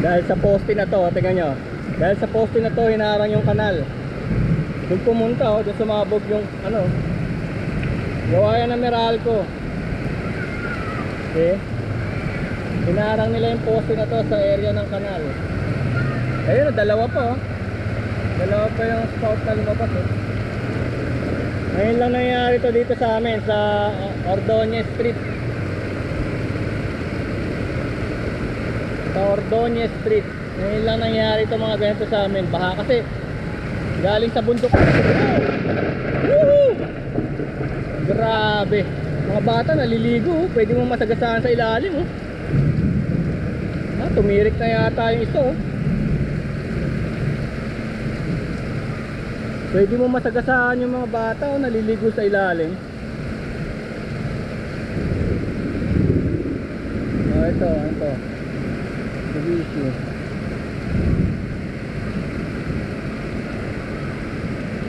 Dahil sa poste na to, tingnan nyo. Dahil sa poste na to, hinarang yung kanal. Doon pumunta, oh, doon sumabog yung ano. Gawa yan ng Meralco. Okay? Hinarang nila yung poste na to sa area ng kanal. Ayun, dalawa pa, oh. Dalawa pa yung spout na lumabas, eh. Ngayon lang nangyari to dito sa amin, sa Ordonez Street. Sa Ordonez Street. Ngayon lang nangyari ito mga ganito sa amin. Baha kasi galing sa bundok. Woohoo! Grabe. Mga bata naliligo. Pwede mo masagasaan sa ilalim. Tumirik na yata yung iso. Pwede mo masagasaan yung mga bata naliligo sa ilalim. Ito. Issue.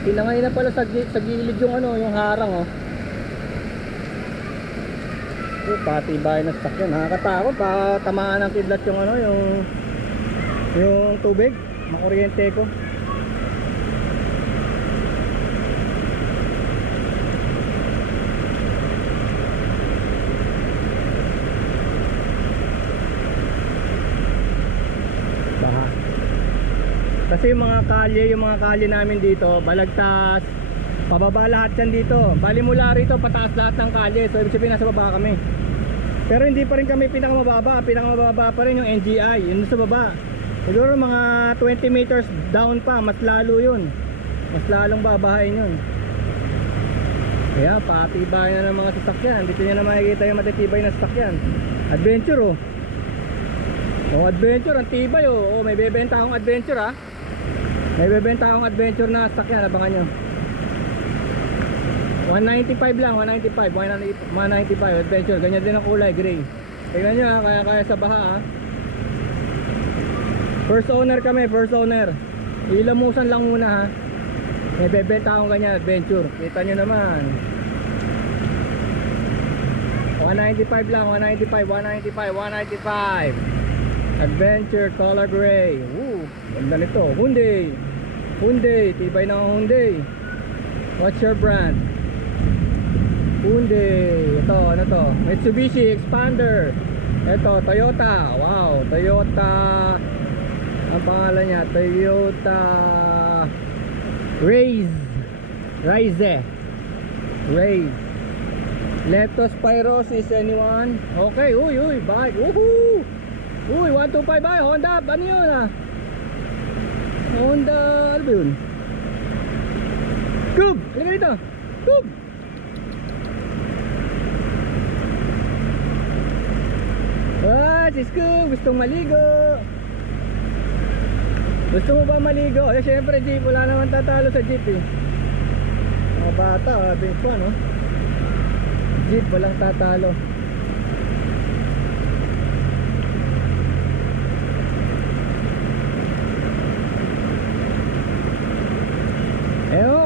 Tinangay na pala sa gilid yung ano, yung harang, oh. Pati bahay na stock yan. Nakakatakot pa tamaan ng kidlat yung ano, yung tubig, makuryente ko. Kasi yung mga kalye namin dito, balagtas, pababa lahat yan dito. Bali mula rito, pataas lahat ng kalye. So ibig sabihin nasa baba kami. Pero hindi pa rin kami pinakamababa. Pinakamababa pa rin yung NGI, yun sa baba. Siguro mga 20 meters down pa, mas lalo yun. Mas lalong babahain yun. Kaya patibay na ng mga sasakyan. Dito nyo na makikita yung matitibay na sasakyan. Adventure, oh. Oh, adventure, ang tibay, oh. Oh, may bebenta akong adventure, ah. May bebenta akong adventure na sasakyan, abangan nyo. 195 lang, 195 adventure, ganyan din ang kulay, gray. Tingnan nyo, kaya sa baha, ha. First owner kami, first owner. Ilamusan lang muna, ha. May bebenta akong ganyan, adventure. Kita nyo naman. 195 lang, 195 adventure, color gray. Woo, ganda nito. Hyundai, tibay ng Hyundai. What's your brand? Hyundai. Ito, ano to? Mitsubishi Expander. Ito, Toyota. Wow, Toyota. Ang pangalan niya, Toyota Rise. Leptospirosis, anyone? Okay, uy, bike. Woohoo! Uy, 125 ba? Honda, ano yun, ah? Honda, ano ba yun? Cube! Halika dito! Cube! Si Scoob, gustong maligo! Gusto mo ba maligo? Eh, syempre jeep, wala naman tatalo sa jeep, eh. Mga bata, big fun, no? Jeep, walang tatalo.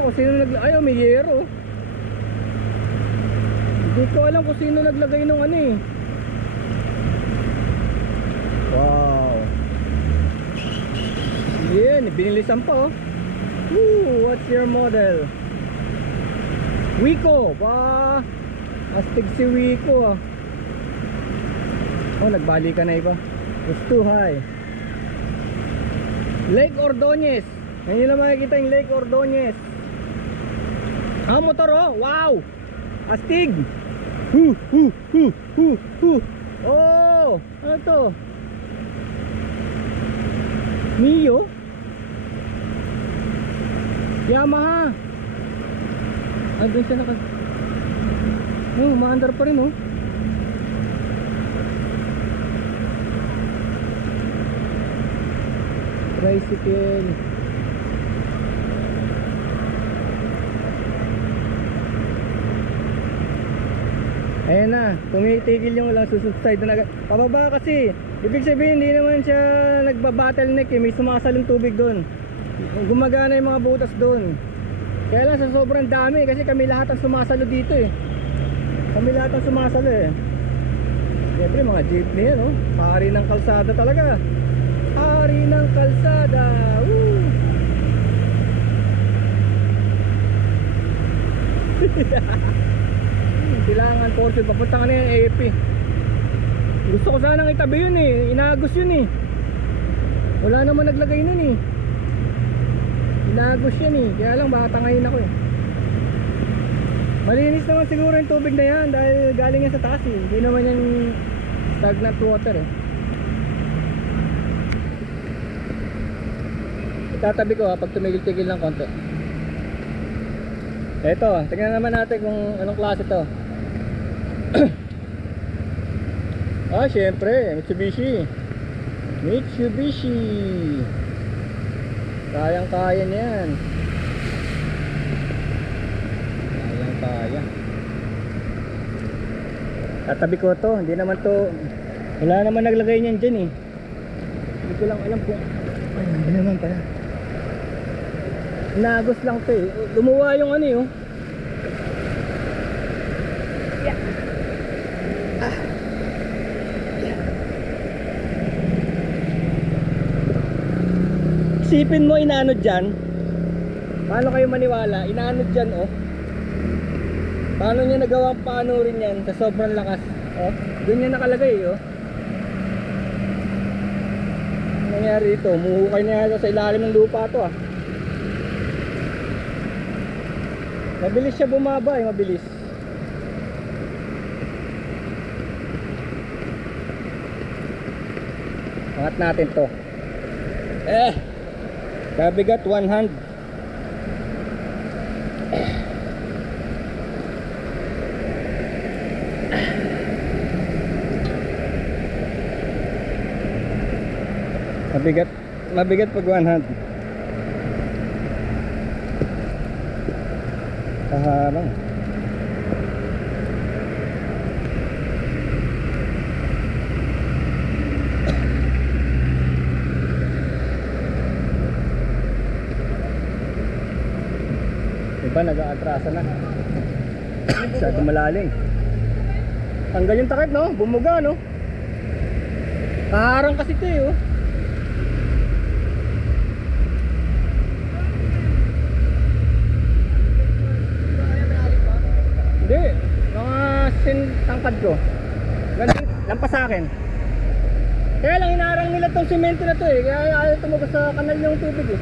Kung sino naglagay, ayaw, may yero. Hindi ko alam kung sino naglagay nung ano, eh. Wow. Yan, binilisan pa, oh. Woo, what's your model? Wico. Ba, astig si Wico, ah. Oh, nagbalikan na iba. It's too high. Lake Ordonez. Ngayon na makikita yung Lake Ordonez. Ah, motor, oh. Wow. Astig. Oh, ano to? Mio. Yamaha. Ah, doon siya naka. Oh, maandar pa rin, oh. tricycle. Ayan na, tumitigil yung lang susubside na pababa kasi. Ibig sabihin hindi naman siya nagba-bottleneck eh, may sumasalong tubig doon. Gumagana yung mga butas doon. Kaya lang sa sobrang dami kasi kami lahat ang sumasalo dito eh. Kami lahat ang sumasalo eh. Siyempre mga jeepney yan oh. Hari ng kalsada talaga. Hari ng kalsada. Woo! Silangan Fortune, papunta ka na yung AP. Gusto ko sanang itabi yun eh, inagos yun eh. Wala naman naglagay nun eh. Inagos yan eh, kaya lang baka tangayin ako eh. Malinis naman siguro yung tubig na yan dahil galing yan sa taas eh. Hindi naman yan stagnant water eh. Itatabi ko ha pag tumigil-tigil ng konti. Eto, tingnan naman natin kung anong klase to. Ah, syempre, Mitsubishi. Kayang-kaya niyan. Kaya. Tatabi ko to, hindi naman to. Wala naman naglagay niyan dyan eh. Hindi ko lang alam kung ay, hindi naman pala. Nagos lang to eh. Lumuwa yung ano eh oh. Yeah. Isipin mo inaanod dyan. Paano kayo maniwala? Inaanod dyan oh. Paano niya nagawang paano rin yan sa sobrang lakas oh? Doon yan nakalagay oh. Ano nangyari ito? Muhukay na yan sa ilalim ng lupa to ah. Mabilis siya bumaba eh, mabilis. Angat natin to. Kabigat 1 hand. Mabigat pag 1 hand. Kaharang. Diba nag-aatrasa na. Masyado malalim. Tanggal yung takip no? Bumuga no? Kaharang kasi ito eh oh. Hindi, mga tangkad ko. Ganun, lampas sa akin. Kaya lang hinarang nila tong semento na to eh. Kaya ayaw tumugos sa kanal yung tubig eh.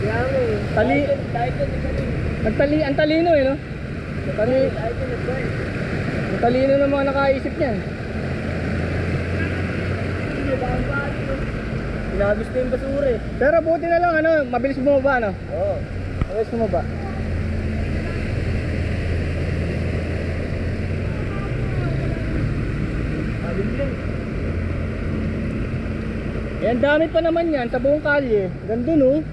Kaya mo eh. Ang talino eh no? Ang talino ng mga nakaisip niyan. Pinagos na yung basura eh. Pero buti na lang ano, mabilis bumaba no? Oo. Mabilis bumaba. Yan dami pa naman yan sa buong kalye. Gandun oh.